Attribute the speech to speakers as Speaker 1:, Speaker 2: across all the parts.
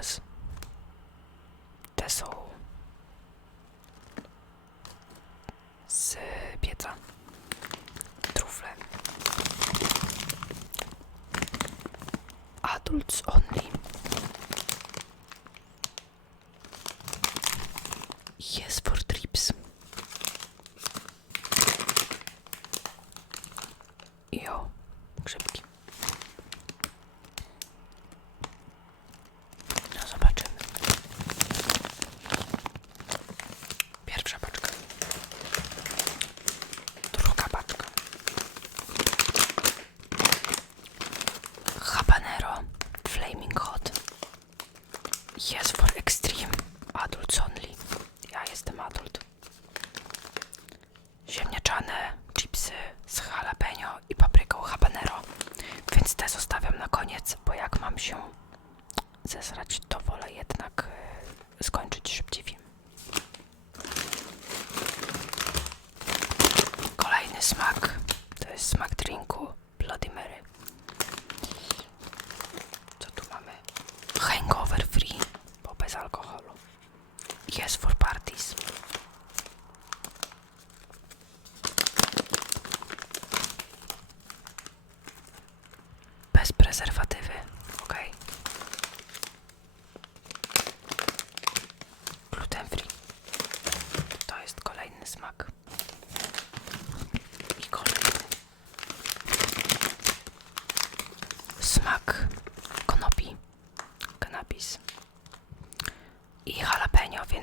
Speaker 1: does. That's all.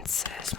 Speaker 1: says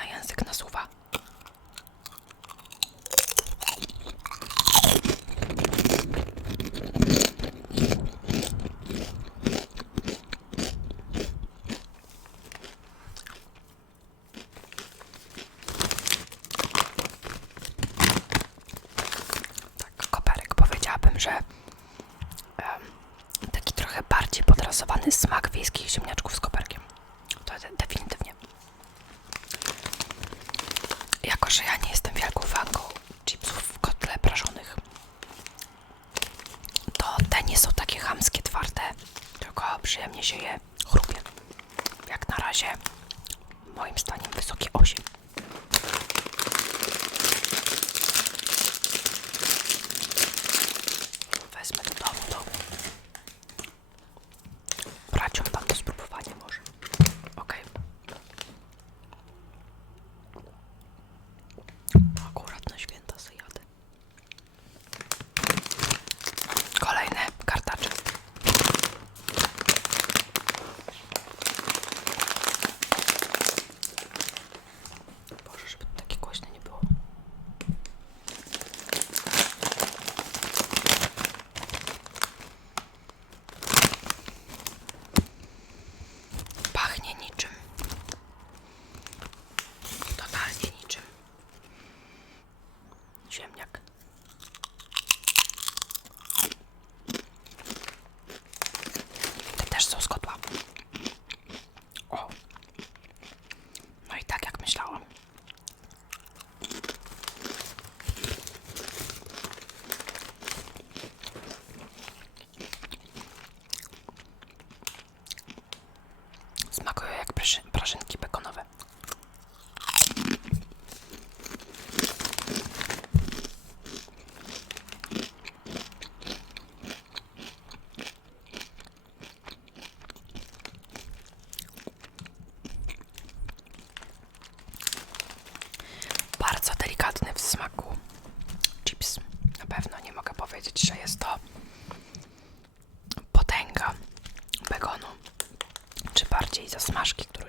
Speaker 1: na język nasuwa.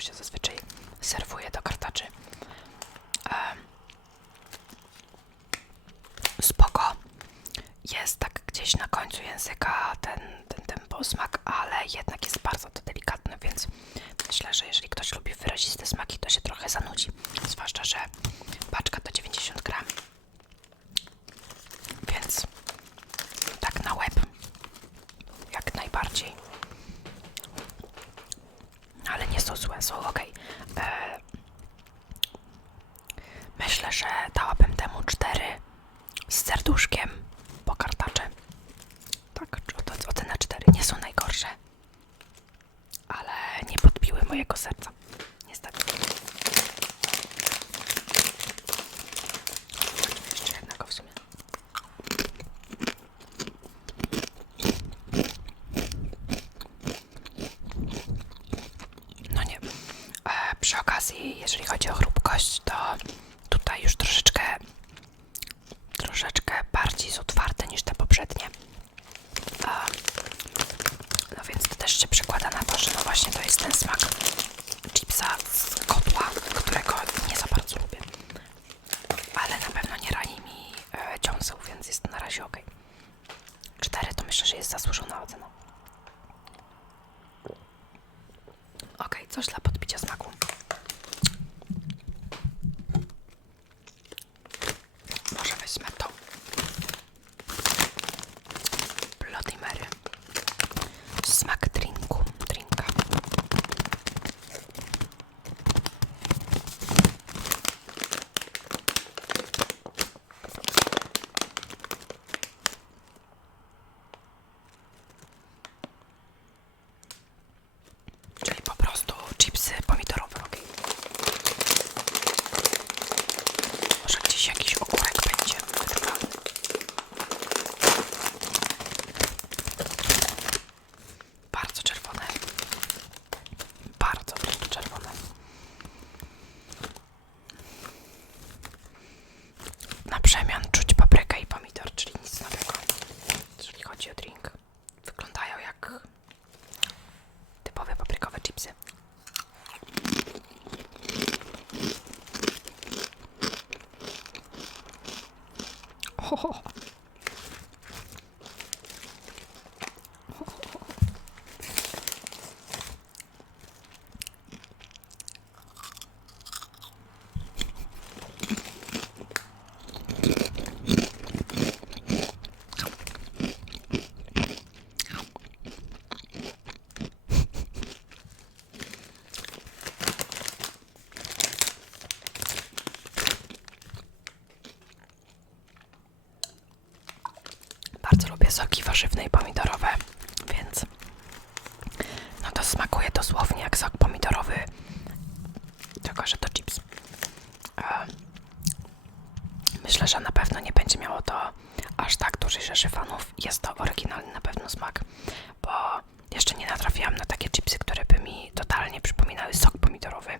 Speaker 1: вообще за ale nie podbiły mojego serca. Niestety. Jeszcze jednego w sumie. No nie. E, przy okazji, jeżeli chodzi o chrup я смогу. przemian czuć. bardzo lubię soki warzywne i pomidorowe, więc no to smakuje dosłownie jak sok pomidorowy, tylko że to chips. Myślę, że na pewno nie będzie miało to aż tak dużej rzeszy fanów. Jest to oryginalny na pewno smak, bo jeszcze nie natrafiłam na takie chipsy, które by mi totalnie przypominały sok pomidorowy.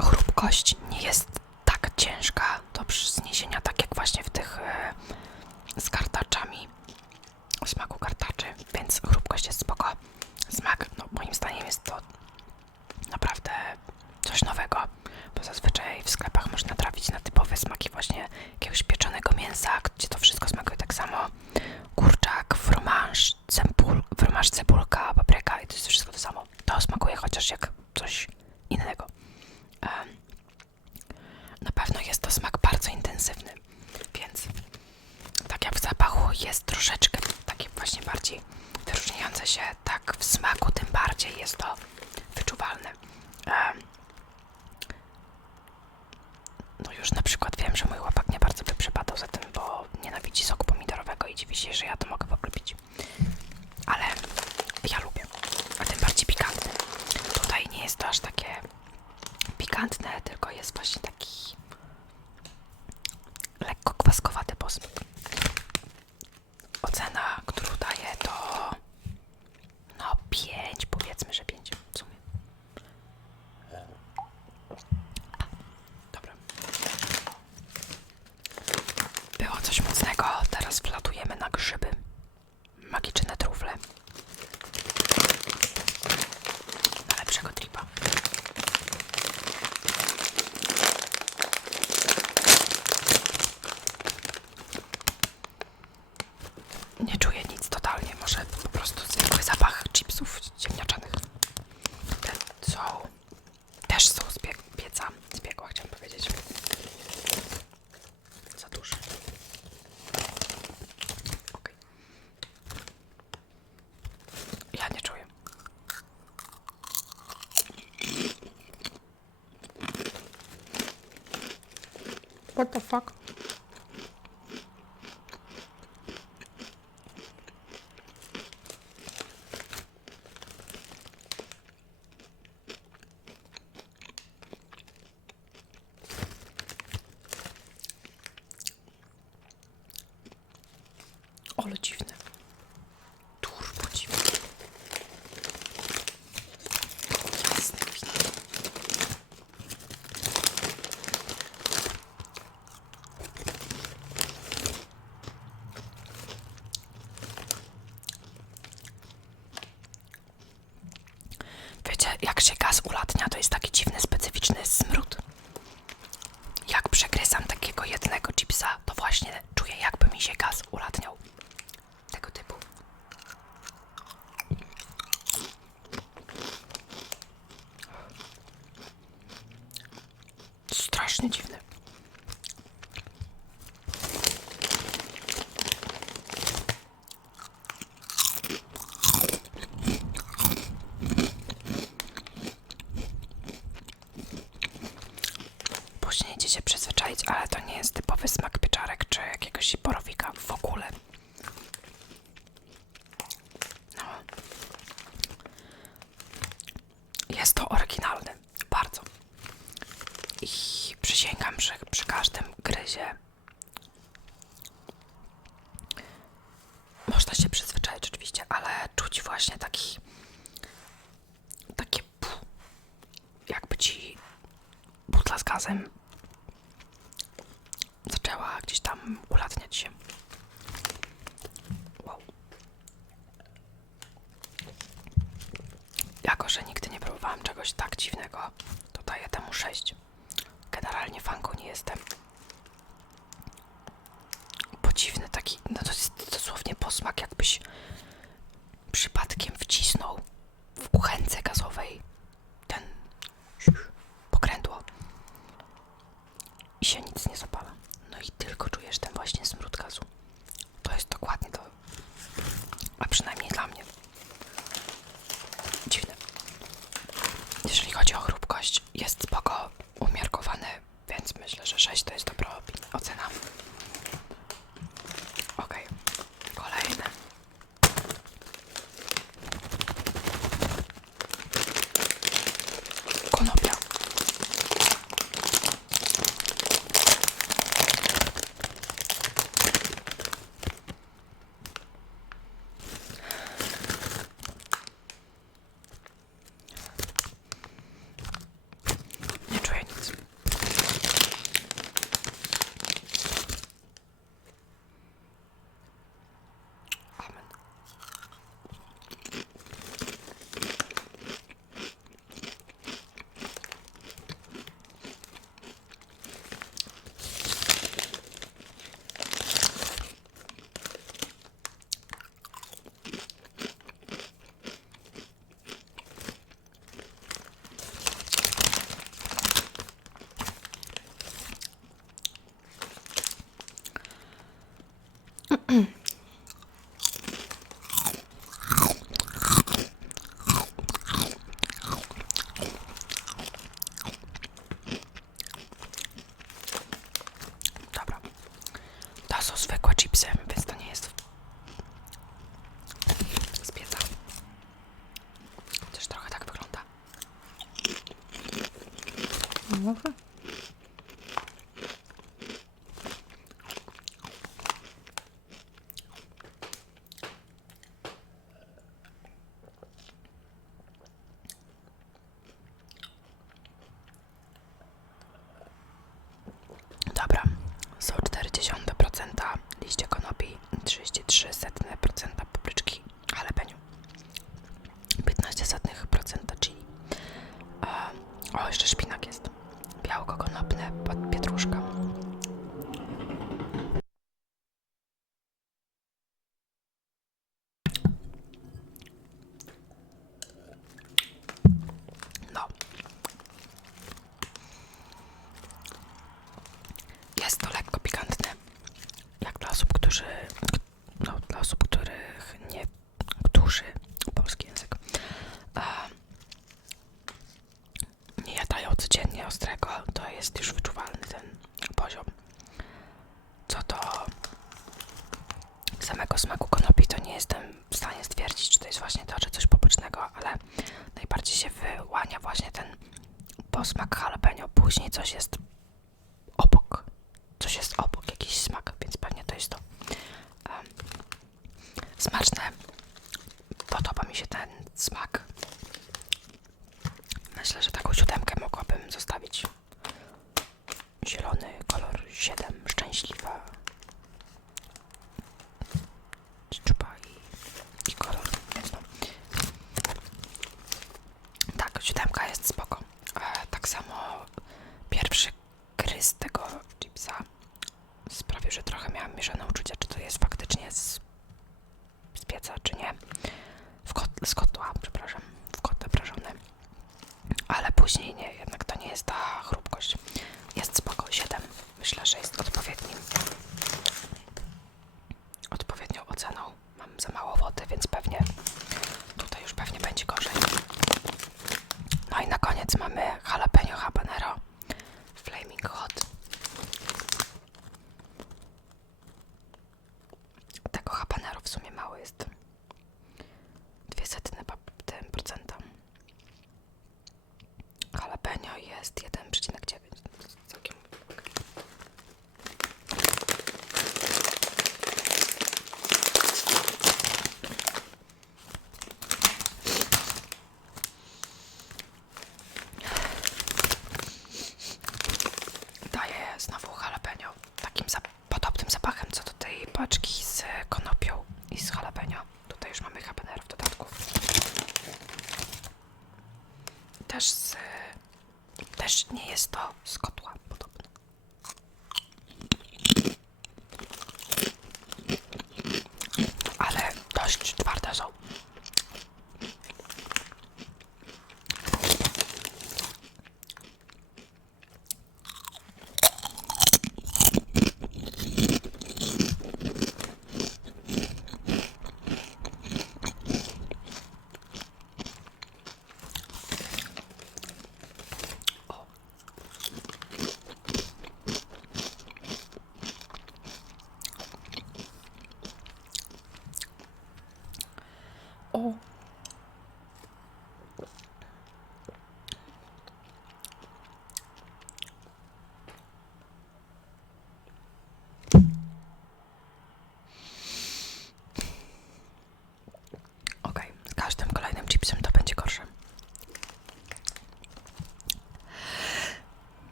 Speaker 1: Chrupkość nie jest właśnie jakiegoś pieczonego mięsa, gdzie to 在哪 Ja nie czuję. What the fuck? Wiecie, jak się gaz ulatnia, to jest taki dziwny, specyficzny smród. Jak przegryzam takiego jednego chipsa, to właśnie czuję, jakby mi się gaz ulatniał. Tego typu. Strasznie dziwne. sięgam przy, przy każdym gryzie. Można się przyzwyczaić oczywiście, ale czuć właśnie taki takie pff, jakby ci butla z gazem еще нет снизу.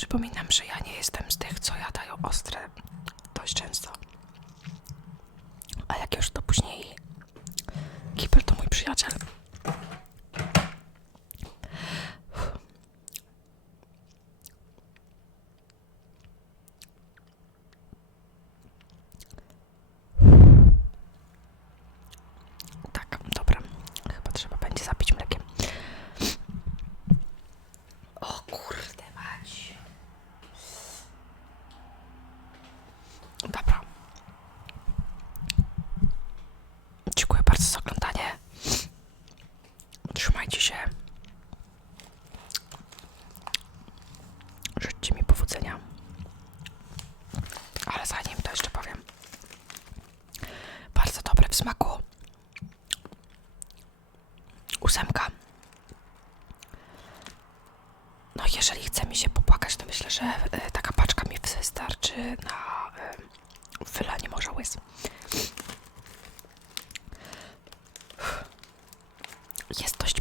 Speaker 1: przypominam, że ja nie jestem z tych, co jadają ostre dość często. się. Życzcie mi powodzenia. Ale zanim to jeszcze powiem. Bardzo dobre w smaku. Ósemka. No jeżeli chce mi się popłakać, to myślę, że e, taka paczka mi wystarczy na e, wylanie morza łez. Jest dość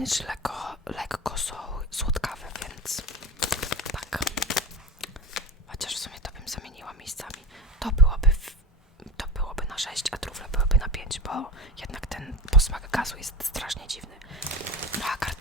Speaker 1: również lekko, lekko są słodkawe, więc tak. Chociaż w sumie to bym zamieniła miejscami. To byłoby, w, to byłoby na 6, a trufle byłyby na 5, bo jednak ten posmak gazu jest strasznie dziwny. No a kart